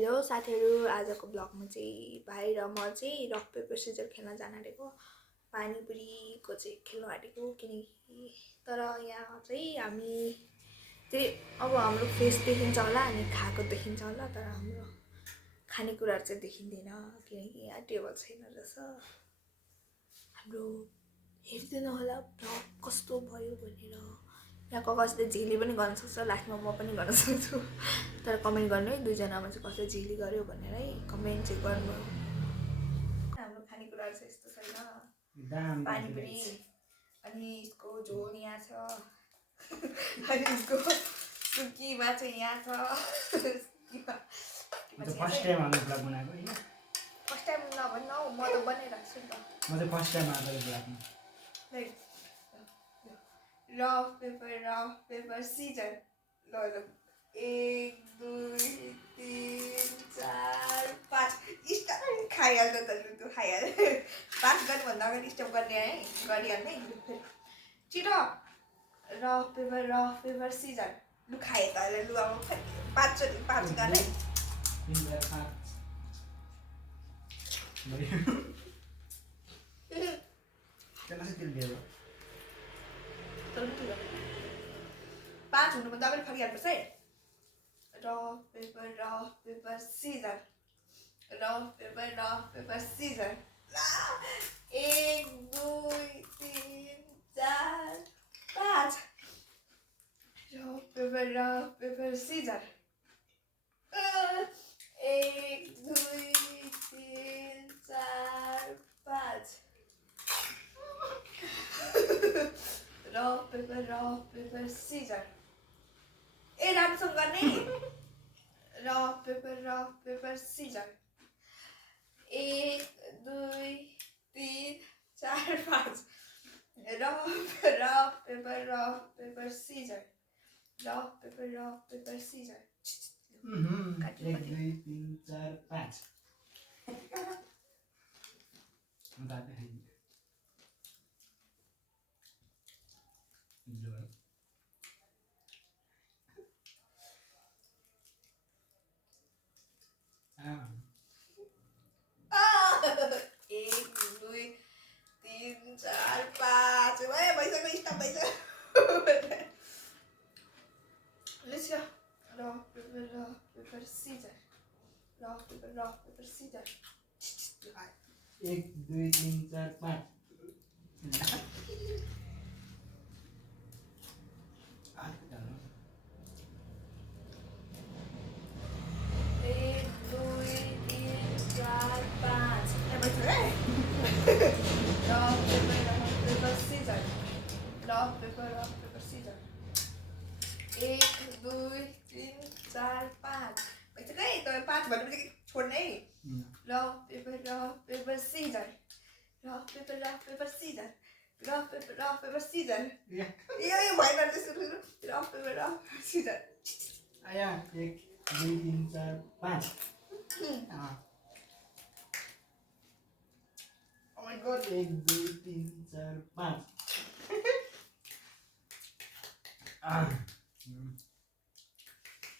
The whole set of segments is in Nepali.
हेलो साथीहरू, आजको ब्लगमा चाहिँ भाइ र म चाहिँ रक पेपर सिजर खेल्न जान आँटेको। पानीपुरीको चाहिँ खेल्न आँटेको किनकि तर यहाँ चाहिँ हामी चाहिँ अब हाम्रो फेस देखिन्छ होला अनि खाएको देखिन्छ होला, तर हाम्रो खानेकुराहरू चाहिँ देखिँदैन किनकि यहाँ टेबल छैन रहेछ। हाम्रो हेरिदिनु होला ब्लग कस्तो भयो भनेर। यहाँको कसले झिली पनि गर्न सक्छ, लास्टमा म पनि गर्न सक्छु, तर कमेन्ट गर्नु है दुईजनामा चाहिँ कसले झिली गर्यो भनेर है, कमेन्ट चाहिँ गर्नु। हाम्रो खानेकुराहरू चाहिँ यस्तो छैन, पानीपुरी अनि यसको झोल यहाँ छ अनि यसको सुकीमा चाहिँ यहाँ छ। फर्स्ट टाइम हाम्रो ब्लग बनाएको हैन, फर्स्ट टाइम नभन्नु हौ, म त बनाइराख्छु नि त। म चाहिँ फर्स्ट टाइम आएको ब्लगमा। Rock paper Caesar. ल 1 2 3 4 5 स्टप खाइहाल्छ त, लु खाइहाल। 5 गर्नुभन्दा अगाडि स्टप गर्ने है, गरिहाल्ने छिटो। Rock paper scissor. लु खाए त, लु अब 5 गर्ने 3 4 5 त्यसलाई चाहिँ तिल दियो 5 हुनुभन्दा अगाडि फर्किहाल्नुपर्छ है। Rock paper scissor. Rock paper scissor. 1 2 3 4 5 rock paper scissor. 1 2 3 4 5 rock paper scissor. ए राम्रोसँग गर्ने। Rock paper scissor. 1 2 3 4 5 rock paper scissor. Rock paper scissor. 1 2 3 4 5 एक दुई तिन चार पाँच भइसक्यो, स्टप भइसक्यो। लिस्यो rock paper scissor. Rock paper scissor. 1 2 3 4 5 rock paper scissor. 1 2 3 4 5 भइसक्यो है, तपाईँ 5 भनेपछि छोड्ने है। Rock paper scissor. Rock paper scissor. Rock paper scissor. यो भएन त्यसको रक पेपर सिजर। आया 1 2 3 4 5 Oh my god. 1 2 3 4 5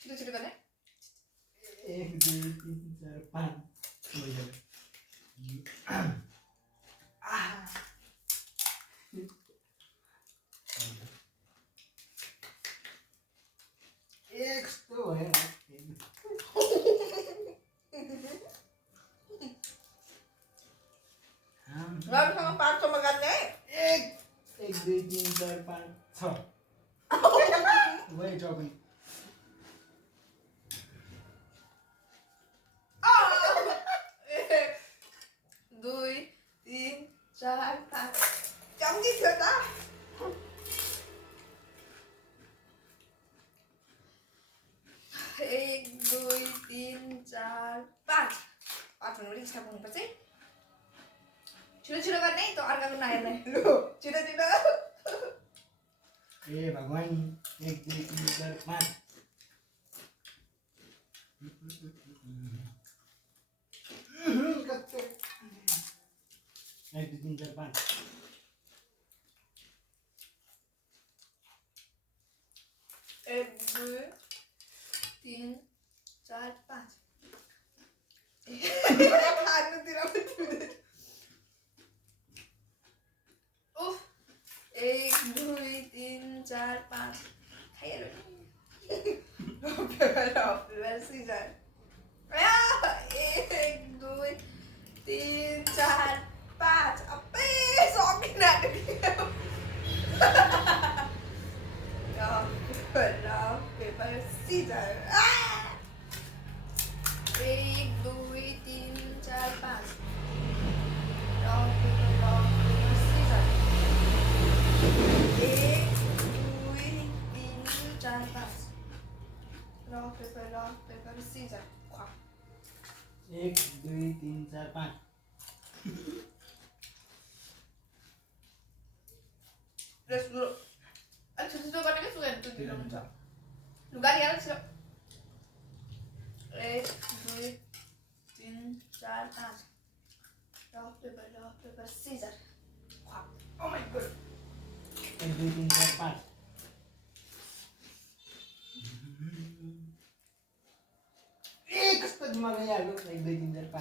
छिटो गर्ने। 1 2 3 4 5 यस्तो भयो। राम्रोसँग 5 सम्म गर्ने है। 1 2 3 4 5 6 वही चौपनी 2 3 4 5 चम्की थियो त। 1 2 3 4 5 हुनु स्टप हुनुपर्छ है। छिटो गर्ने है, त अर्काको नहेर्ने। लु छिटो। ए भगवान 1 2 3 4 5 कस्तो 1 2 3 4 5 1 2 3 4 5 1 2 3 4 5 खाइहाल्यो नि सिजर 1 2 3 4 5 अबै सकिन rock, paper, scissors. 1 2 3 4 5 rock, paper, scissors. 1 2 3 4 5 rock, paper, scissors. 1 2 3 4 5 Terus dulu. Susu kan ini sudah itu gitu muncul. Lugar yang sih. 1 2 3 4 5 rock, paper, scissors. Oh my god. 1 2 3 4 5 कस्तो दिमाग आइहाल्यो 1 2 3 4 5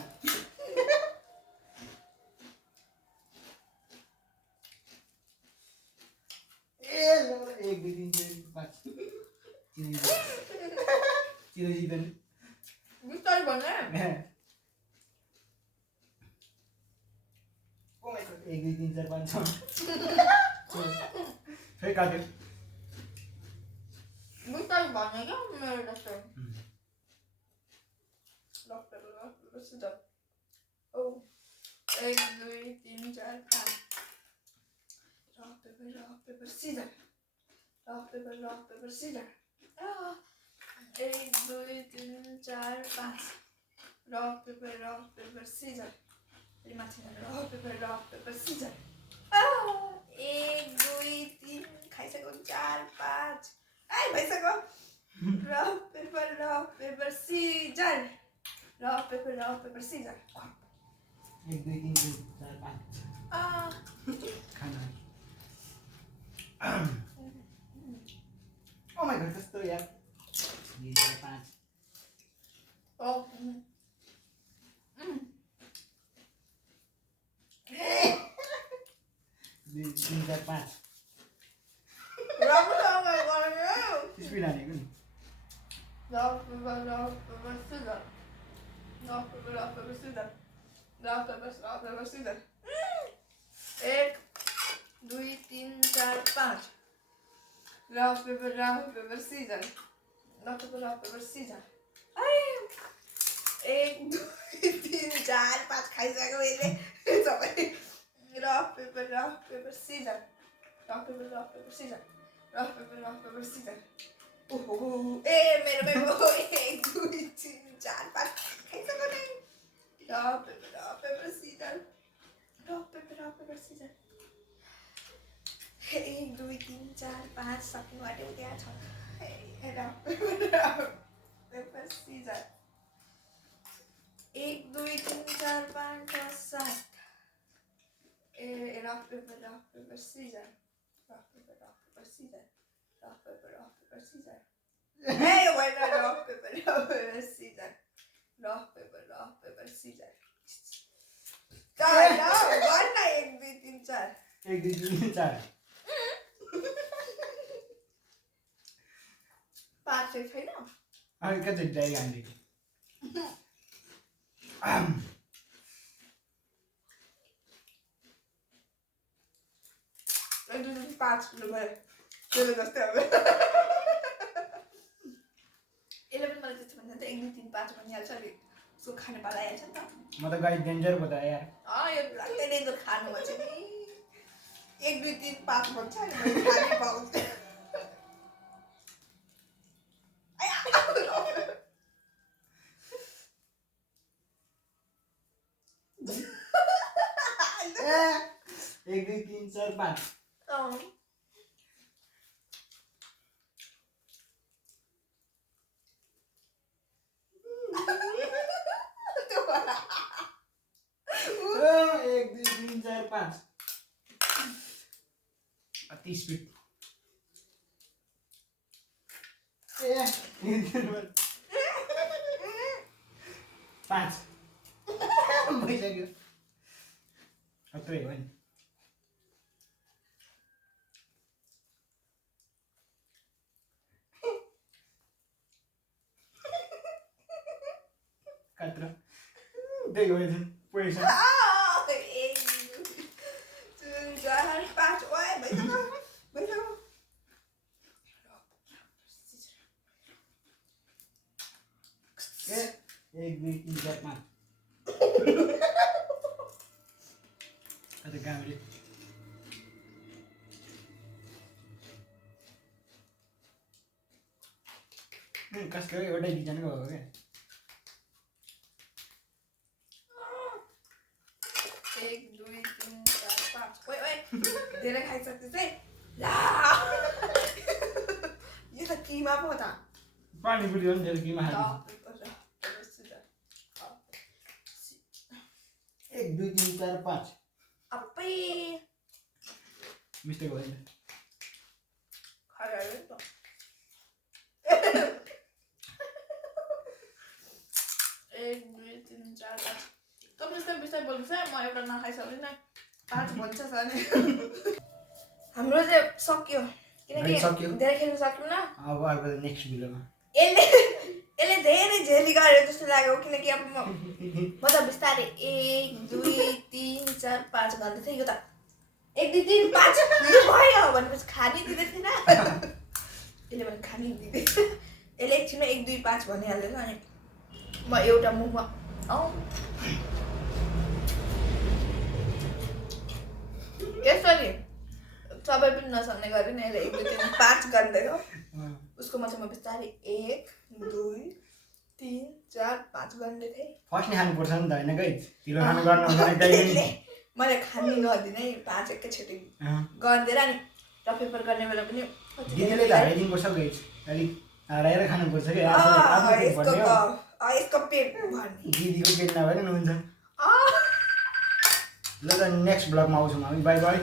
1 2 3 4 5 चिरो जितन Bisa banget. Oh my god 1 2 3 4 5 फेरि काट्यो Bisa banyak ya mereka tuh. Rock, paper, scissors. Oh. 1 2 3 4 5 rock, paper, scissors. Rock, paper, scissors. 1 2 3 4 5 rock, paper, scissors. Terima kasih. Rock, paper, scissors. 1 2 3 खाइसक्यो 4 5 भइसक्यो rock, paper, scissors. Rock, paper, scissors. 1 2 3 4 5 खाना Oh my god कस्तो यार 2 4 5 Oh. 2 3 4 5 राम्रो गर्यो स्पिड हानेको नि rock, paper, scissors. Rock, paper, scissors. Rock, paper, scissors. 1 2 3 4 5 rock, paper, scissors. Rock, paper, scissors. 1 2 3 4 5 खाइसक्यो मैले सबै rock, paper, scissors. Rock, paper, scissors. Rock, paper, scissors. मेरो 1 2 3 4 5 खाइसक्यो नि rock, paper, scissors. Rock, paper, scissors. 1 2 3 4 5 सक्नु आँट्यो त्यहाँ छ rock, paper, scissors. 1 2 3 4 5 6 7 rock, paper, scissors. Rock, paper, scissors. Rock, paper, scissors. Hey, wait, rock, paper, scissors. Rock, paper, scissors. One, 1 2 3 4 1 2 3 4 5 6 छैन अनि कति डाइ हान्दिएको पाँच किलो भयो त्यसले जस्तै अब 11 मलाई त्यस्तो भन्छ त 1 2 3 5 भनिहाल्छ अरे उसको खाने पाला आइहाल्छ नि त म त गाई डेन्जर पो त यार यो लाग्दै डेन्जर खानु भन्छ नि 1 2 3 5 भन्छ नि मैले खाने पाउँछ एक दुई तिन चार पाँच एक दुई तिन चार पाँच अति स्पिड पाँच भइसक्यो अत्रै हो नि मात्र त्यही हो नि पैसा 1 2 3 4 5 ओए बैठो बैठो ए 1 2 3 4 5 अझ गाउँले कसको एउटै डिजाइनको भएको क्या 1 2 3 4 5 ओए ओए धेरै खाइसक्छस् है ला यो त किमा पो त पानीपुरी हो नि धेरै किमा खानु 1 2 3 4 5 अप्पै मिस्टेक भयो नि खाइहाल्यो नि त 1 2 3 4 5 तँ बिस्तारै बोल्नुहोस् है म एउटा नखाइसक्दिनँ 5 भन्छ नि हाम्रो चाहिँ सक्यो किनकि सक्यो? धेरै खेल्न सकिन्न अब नेक्स्ट भिडियोमा यसले धेरै झेली गरे जस्तो लाग्यो किनकि अब म त बिस्तारै 1 2 3 4 5 गर्दै थिएँ यो त 1 2 3 5 भयो भनेपछि खानै दिँदै थिएन यसले भने खानै दिँदै यसले एकछिनमा 1 2 5 भनिहाल्दैन अनि म एउटा मुखमा यसरी सबै पनि नसक्ने गरी नै 1 2 3 5 गर्दै हो उसको चाहिँ म बिस्तारै 1 2 3 4 5 गर्दै थिएँ फर्स्ट नै खानुपर्छ नि त होइन गई ढिलो खानु गर्नु हुँदैन मैले खानै नदिनै 5 एकैचोटि गरिदिएर अनि र पेपर गर्ने बेला पनि दिदीले त हारिदिनुपर्छ गई अलिक हराएर खानुपर्छ कि यसको पेट भर्ने दिदीको पेट नभएर नि हुन्छ ल त नेक्स्ट ब्लगमा आउँछौँ हामी बाई बाई